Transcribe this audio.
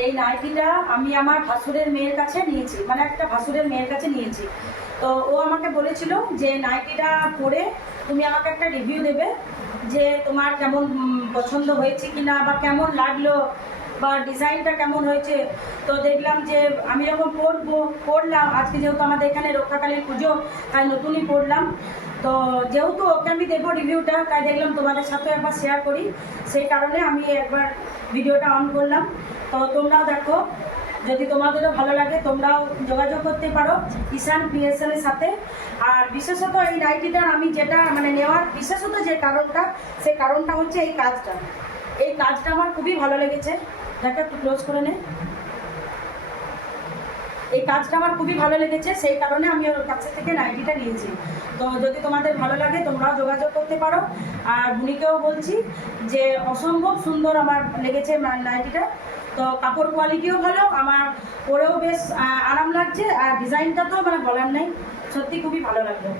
এই নাইটিটা আমি আমার ভাসুরের মেয়ের কাছে নিয়েছি, মানে একটা ভাসুরের মেয়ের কাছে নিয়েছি। তো ও আমাকে বলেছিল যে নাইটিটা পরে তুমি আমাকে একটা রিভিউ দেবে, যে তোমার কেমন পছন্দ হয়েছে কিনা, বা কেমন লাগলো, বা ডিজাইনটা কেমন হয়েছে। তো দেখলাম যে আমি যখন পরলাম, আজকে যেহেতু আমাদের এখানে রক্ষাকালীর পুজো, তাই নতুনই পরলাম। তো যেহেতু ওকে আমি দেবো রিভিউটা, তাই দেখলাম তোমাদের সাথে একবার শেয়ার করি, সেই কারণে আমি একবার ভিডিওটা অন করলাম। তো তোমরাও দেখো, যদি তোমাদেরও ভালো লাগে তোমরাও যোগাযোগ করতে পারো ঈশান ক্রিয়েশনের সাথে। আর বিশেষত এই নাইটিটার আমি যেটা মানে নেওয়ার বিশেষত যে কারণটা, সেই কারণটা হচ্ছে এই কাজটা। এই কাজটা আমার খুবই ভালো লেগেছে। দেখো একটু ক্লোজ করে নে। এই কাজটা আমার খুবই ভালো লেগেছে, সেই কারণে আমি ওর কাছ থেকে নাইটিটা নিয়েছি। তো যদি তোমাদের ভালো লাগে তোমরাও যোগাযোগ করতে পারো। আর বুনিকেও বলছি যে অসম্ভব সুন্দর আমার লেগেছে নাইটিটা। তো কাপড় কোয়ালিটিও ভালো, আমার পরেও বেশ আরাম লাগছে, আর ডিজাইনটা তো মানে বলার নেই, সত্যি খুবই ভালো লাগলো।